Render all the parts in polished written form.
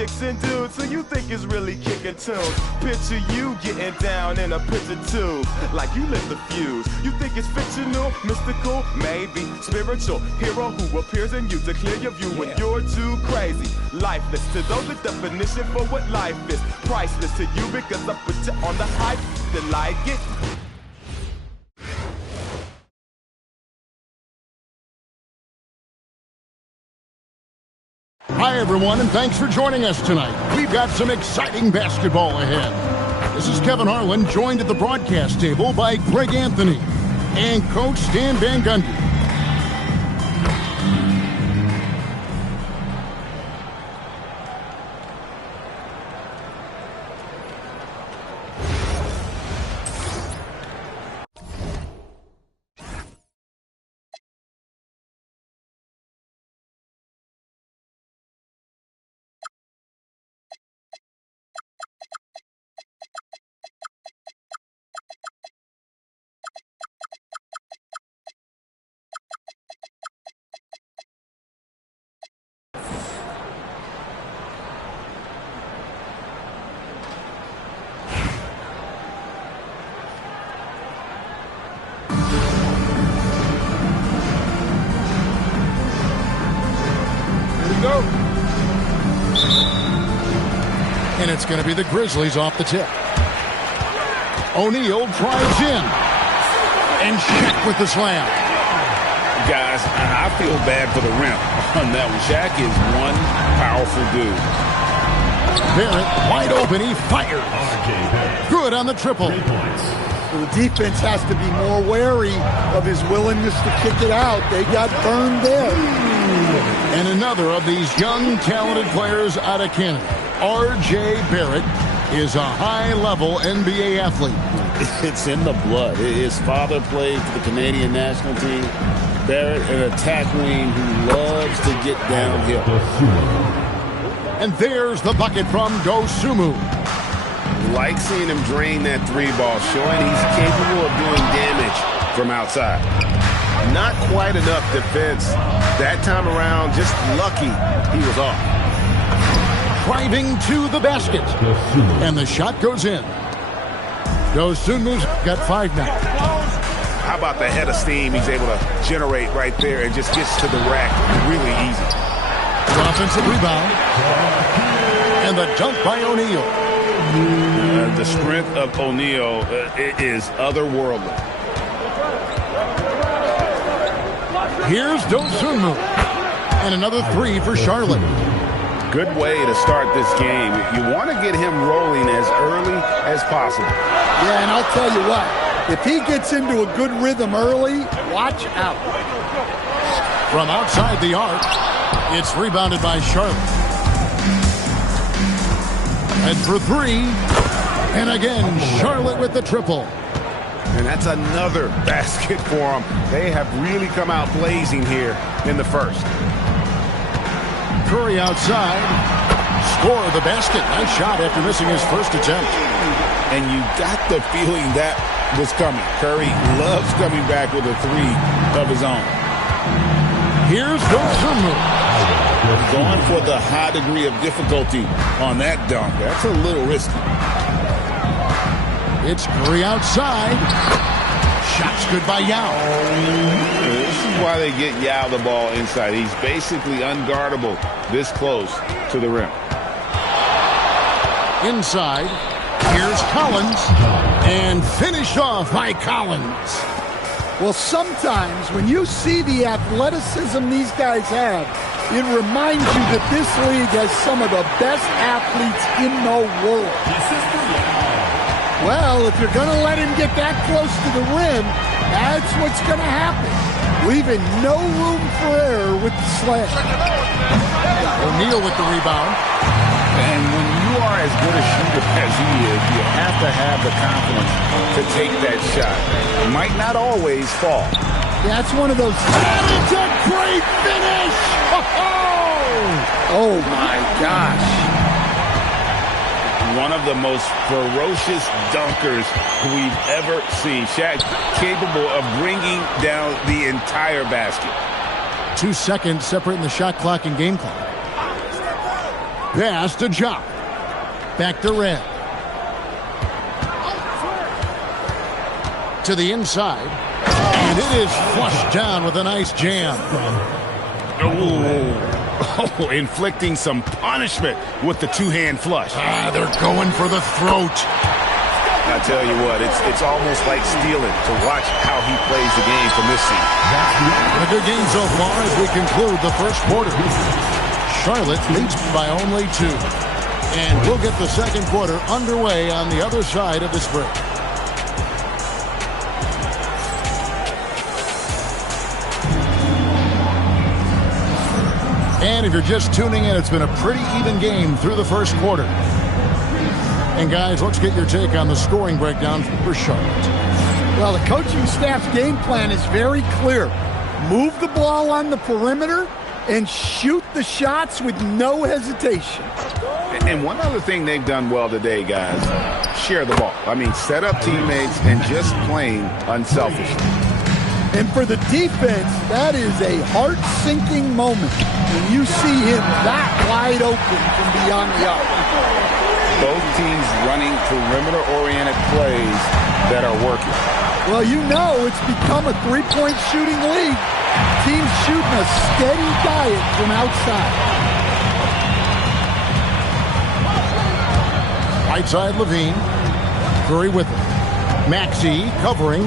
chicks and dudes who you think is really kicking tunes. Picture you getting down in a picture tube, like you lit the fuse. You think it's fictional, mystical, maybe spiritual hero who appears in you to clear your view when you're too crazy. Lifeless to those, the definition for what life is. Priceless to you because I put you on the hype. The like it. Hi, everyone, and thanks for joining us tonight. We've got some exciting basketball ahead. This is Kevin Harlan, joined at the broadcast table by Greg Anthony and Coach Stan Van Gundy. Go. And it's going to be the Grizzlies off the tip. O'Neal drives in. And Shaq with the slam. Guys, I feel bad for the rim on that one. Shaq is one powerful dude. Barrett wide open. He fires. Good on the triple. The defense has to be more wary of his willingness to kick it out. They got burned there. And another of these young, talented players out of Canada, R.J. Barrett, is a high-level NBA athlete. It's in the blood. His father played for the Canadian national team. Barrett, an attack wing who loves to get downhill. And there's the bucket from Dosunmu. Like seeing him drain that three ball, showing he's capable of doing damage from outside. Not quite enough defense that time around. Just lucky he was off. Driving to the basket. And the shot goes in. Dosunmu's got 5 now. How about the head of steam he's able to generate right there and just gets to the rack really easy. The offensive rebound. And the dunk by O'Neal. The strength of O'Neal is otherworldly. Here's Dosunmu. And another 3 for Charlotte. Good way to start this game. You want to get him rolling as early as possible. Yeah, and I'll tell you what. If he gets into a good rhythm early, watch out. From outside the arc, it's rebounded by Charlotte. And for 3. And again, Charlotte with the triple. And that's another basket for them. They have really come out blazing here in the first. Curry outside. Score the basket. Nice shot after missing his first attempt. And you got the feeling that was coming. Curry loves coming back with a 3 of his own. Here's Dosunmu. Going for the high degree of difficulty on that dunk. That's a little risky. It's Curry outside. Shots good by Yao. This is why they get Yao the ball inside. He's basically unguardable this close to the rim. Inside. Here's Collins. And finished off by Collins. Well, sometimes when you see the athleticism these guys have, it reminds you that this league has some of the best athletes in the world. Well, if you're going to let him get that close to the rim, that's what's going to happen. Leaving no room for error with the slam. O'Neal with the rebound. And when you are as good a shooter as he is, you have to have the confidence to take that shot. It might not always fall. That's one of those. And it's a great finish! Oh my gosh. One of the most ferocious dunkers we've ever seen. Shaq capable of bringing down the entire basket. 2 seconds separating the shot clock and game clock. Pass to Jock. Back to Red. To the inside. And it is flushed down with a nice jam. Oh, inflicting some punishment with the two-hand flush. They're going for the throat. I tell you what, it's almost like stealing to watch how he plays the game from this seat. A good game so far as we conclude the first quarter. Charlotte leads by only 2. And we'll get the second quarter underway on the other side of this break. And if you're just tuning in, it's been a pretty even game through the first quarter. And guys, let's get your take on the scoring breakdown for Charlotte. Well, the coaching staff's game plan is very clear. Move the ball on the perimeter and shoot the shots with no hesitation. And one other thing they've done well today, guys, share the ball. I mean, set up teammates and just playing unselfishly. And for the defense, that is a heart-sinking moment when you see him that wide open from beyond the arc. Both teams running perimeter-oriented plays that are working. Well, you know it's become a three-point shooting league. Teams shooting a steady diet from outside. Right side, Levine. Curry with it. Maxey covering.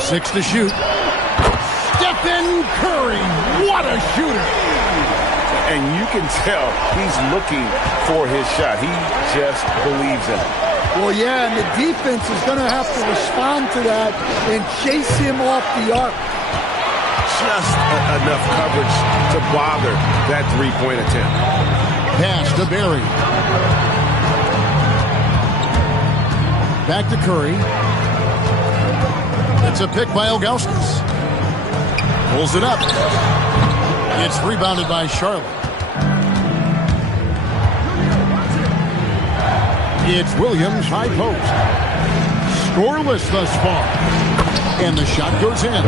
6 to shoot. Stephen Curry, what a shooter! And you can tell he's looking for his shot. He just believes in it. Well, yeah, and the defense is going to have to respond to that and chase him off the arc. Just enough coverage to bother that three-point attempt. Pass to Barry. Back to Curry. It's a pick by Ilgauskas. Pulls it up. It's rebounded by Charlotte. It's Williams, high post. Scoreless thus far. And the shot goes in.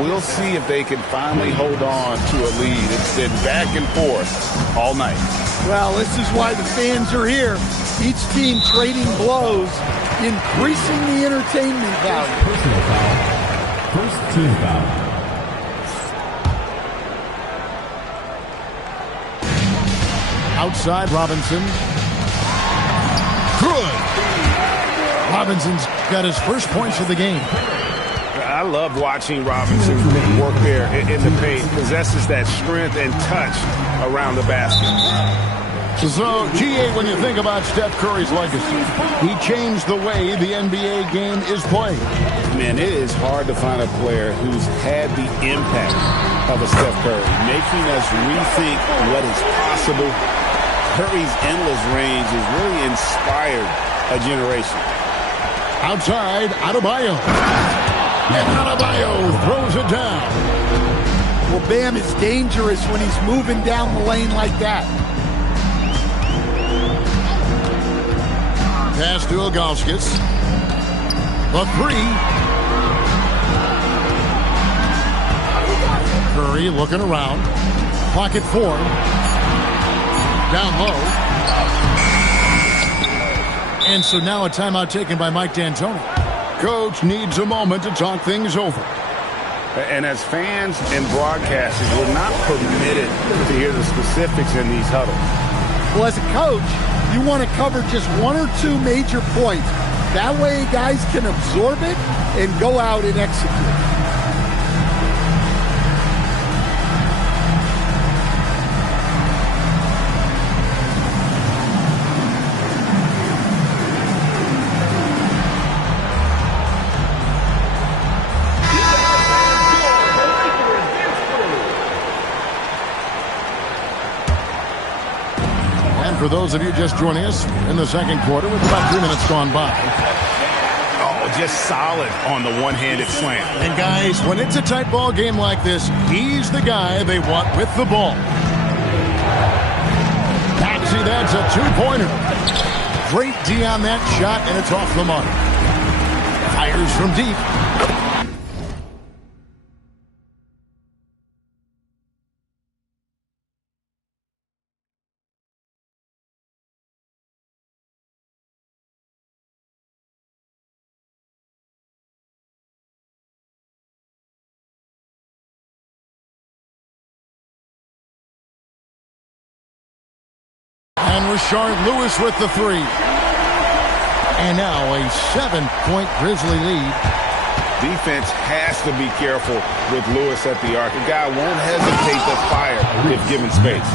We'll see if they can finally hold on to a lead. It's been back and forth all night. Well, this is why the fans are here. Each team trading blows, increasing the entertainment value. Personal foul. First team foul. Outside, Robinson. Good. Robinson's got his first points of the game. I love watching Robinson work there in the paint. Possesses that strength and touch around the basket. So, GA, when you think about Steph Curry's legacy, he changed the way the NBA game is played. Man, it is hard to find a player who's had the impact of a Steph Curry, making us rethink what is possible. Curry's endless range has really inspired a generation. Outside, Adebayo. And Adebayo throws it down. Well, Bam is dangerous when he's moving down the lane like that. Pass to Ilgauskas. The three. Curry looking around. Pocket 4. Down low. And so now a timeout taken by Mike D'Antoni. Coach needs a moment to talk things over. And as fans and broadcasters, we're not permitted to hear the specifics in these huddles. Well, as a coach, you want to cover just 1 or 2 major points. That way guys can absorb it and go out and execute. For those of you just joining us in the second quarter, with about 3 minutes gone by. Oh, just solid on the one-handed slam. And guys, when it's a tight ball game like this, he's the guy they want with the ball. Maxey, that's a 2-pointer. Great D on that shot, and it's off the mark. Fires from deep. And Rashard Lewis with the three. And now a 7-point Grizzly lead. Defense has to be careful with Lewis at the arc. The guy won't hesitate to fire if given space.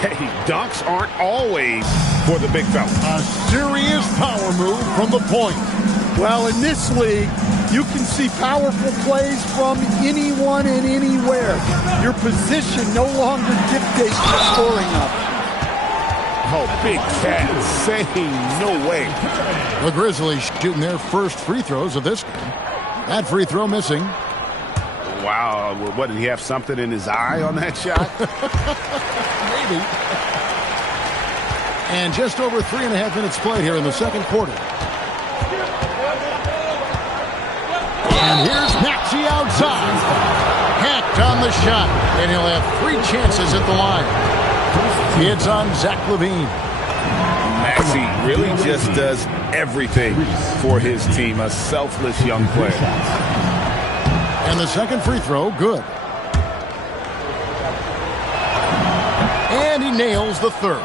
Hey, dunks aren't always for the big fella. A serious power move from the point. Well, in this league, you can see powerful plays from anyone and anywhere. Your position no longer dictates the scoring option. Oh, big cat saying no way. The Grizzlies shooting their first free throws of this game. That free throw missing. Wow, what, did he have something in his eye on that shot? Maybe. And just over 3.5 minutes played here in the second quarter. And here's Maxey outside. Hacked on the shot. And he'll have 3 chances at the line. It's on Zach LaVine. Maxey really just does everything for his team. A selfless young player. And the second free throw, good. And he nails the third.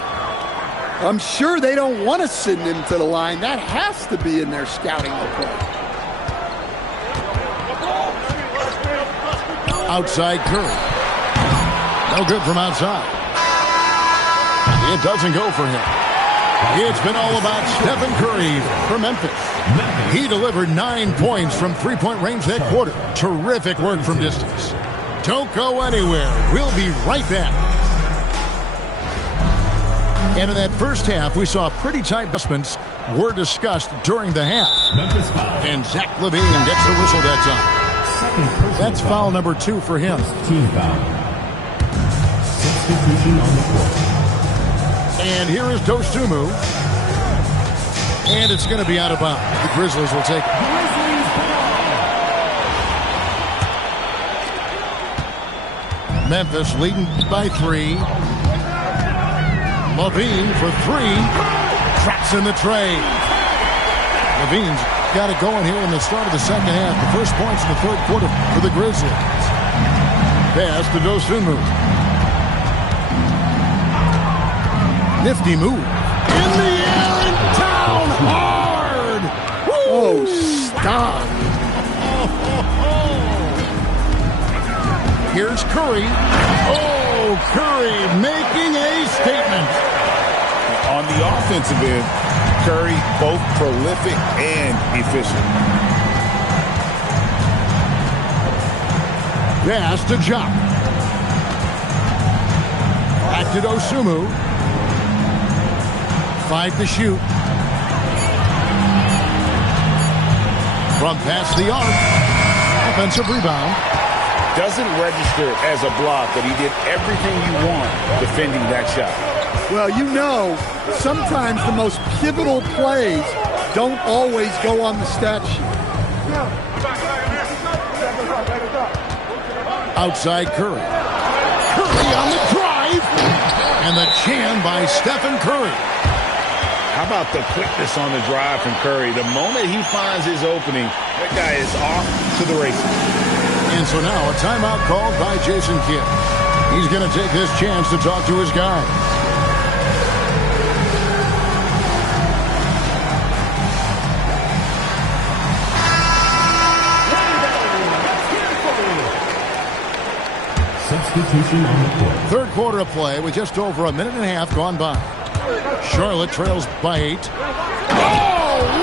I'm sure they don't want to send him to the line. That has to be in their scouting report. Outside Curry. No good from outside. It doesn't go for him. It's been all about Stephen Curry for Memphis. He delivered 9 points from three-point range that quarter. Terrific work from distance. Don't go anywhere. We'll be right back. And in that first half, we saw pretty tight adjustments were discussed during the half. And Zach LaVine gets the whistle that time. That's foul number 2 for him. Team foul. Substitution on the court. And here is Dosunmu. And it's going to be out of bounds. The Grizzlies will take it. Memphis leading by 3. LaVine for 3. Traps in the tray. LaVine's got it going here in the start of the second half. The first points in the third quarter for the Grizzlies. Pass to Dosunmu. Nifty move. In the air and down hard. Woo! Oh, stop. Here's Curry. Oh, Curry making a statement. On the offensive end, Curry both prolific and efficient. Pass to Jock. Back to Dosunmu. 5 to shoot. From past the arc. Offensive rebound. Doesn't register as a block, but he did everything you want defending that shot. Well, you know, sometimes the most pivotal plays don't always go on the stat sheet. Outside Curry. Curry on the drive. And the jam by Stephen Curry. How about the quickness on the drive from Curry? The moment he finds his opening, that guy is off to the races. And so now a timeout called by Jason Kidd. He's going to take this chance to talk to his guy. Substitution on the court. Third quarter of play with just over 1.5 minutes gone by. Charlotte trails by 8. Oh,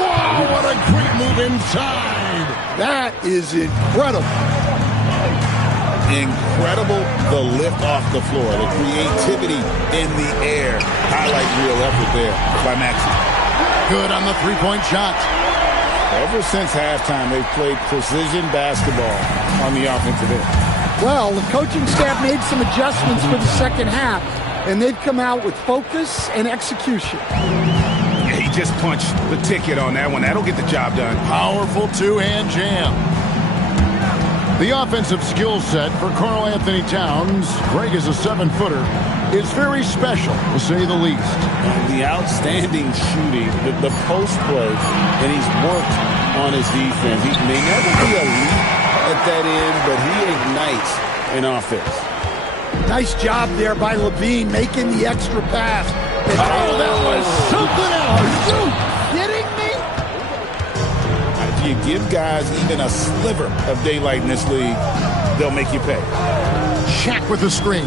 wow, what a great move inside. That is incredible. Incredible, the lift off the floor, the creativity in the air. Highlight real effort there by Maxey. Good on the three-point shot. Ever since halftime, they've played precision basketball on the offensive end. Well, the coaching staff made some adjustments for the second half, and they've come out with focus and execution. Yeah, he just punched the ticket on that one. That'll get the job done. Powerful two-hand jam. The offensive skill set for Karl Anthony Towns, Greg is a 7-footer, is very special, to say the least. The outstanding shooting, the post play, and he's worked on his defense. He may never be elite at that end, but he ignites an offense. Nice job there by LaVine making the extra pass. Oh, that was something else. Are you kidding me? If you give guys even a sliver of daylight in this league, they'll make you pay. Shaq with the screen.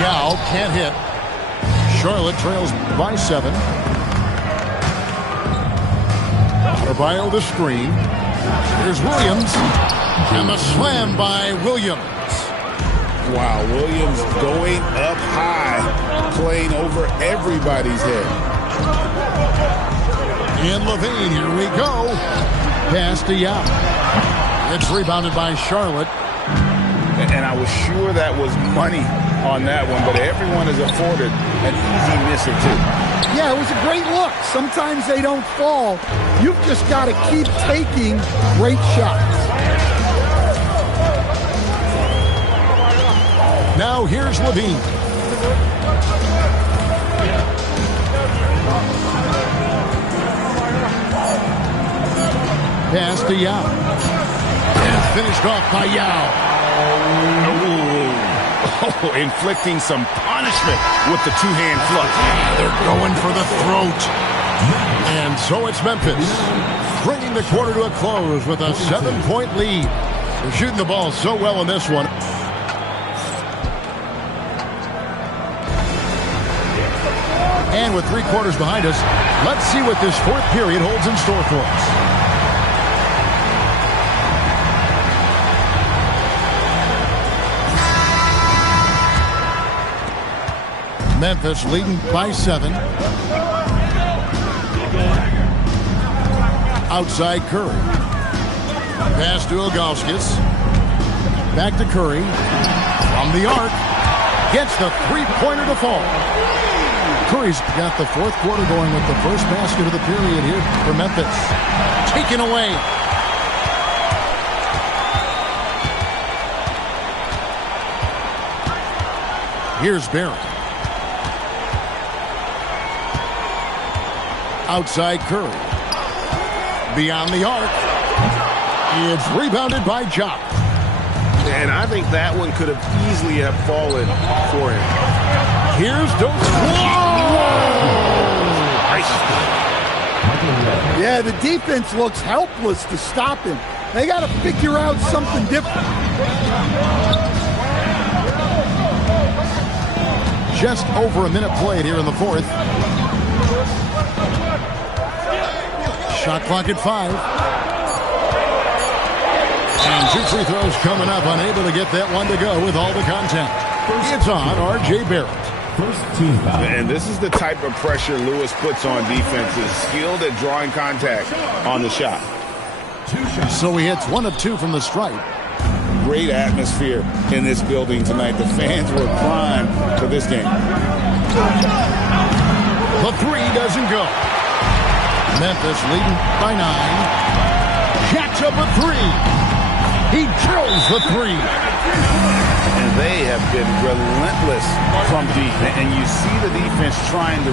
Yao can't hit. Charlotte trails by 7. Adebayo the screen. Here's Williams. And the slam by Williams. Wow, Williams going up high, playing over everybody's head. And Levine, here we go. Pass to Yao. It's rebounded by Charlotte. And I was sure that was money on that one, but everyone is afforded an easy miss or two. Yeah, it was a great look. Sometimes they don't fall. You've just got to keep taking great shots. Now here's Levine. Pass to Yao. And finished off by Yao. Oh, inflicting some punishment with the two-hand flush. They're going for the throat. And so it's Memphis, bringing the quarter to a close with a 7-point lead. They're shooting the ball so well in this one. And with 3 quarters behind us, let's see what this 4th period holds in store for us. Memphis leading by 7. Outside Curry. Pass to Ilgauskas. Back to Curry. From the arc. Gets the three-pointer to fall. Curry's got the 4th quarter going with the first basket of the period here for Memphis. Taken away. Here's Barrett. Outside Curry. Beyond the arc. It's rebounded by Jock. And I think that one could have easily have fallen for him. Here's Dos. Yeah, the defense looks helpless to stop him. They got to figure out something different. Just over a minute played here in the 4th. Shot clock at 5. And 2 free throws coming up. Unable to get that one to go with all the contact. It's on R.J. Barrett. First team foul. And this is the type of pressure Lewis puts on defenses. Skilled at drawing contact on the shot. So he hits 1 of 2 from the stripe. Great atmosphere in this building tonight. The fans were primed for this game. The 3 doesn't go. Memphis leading by 9. Jacks up a 3. He drills the 3. And they have been relentless from deep. And you see the defense trying to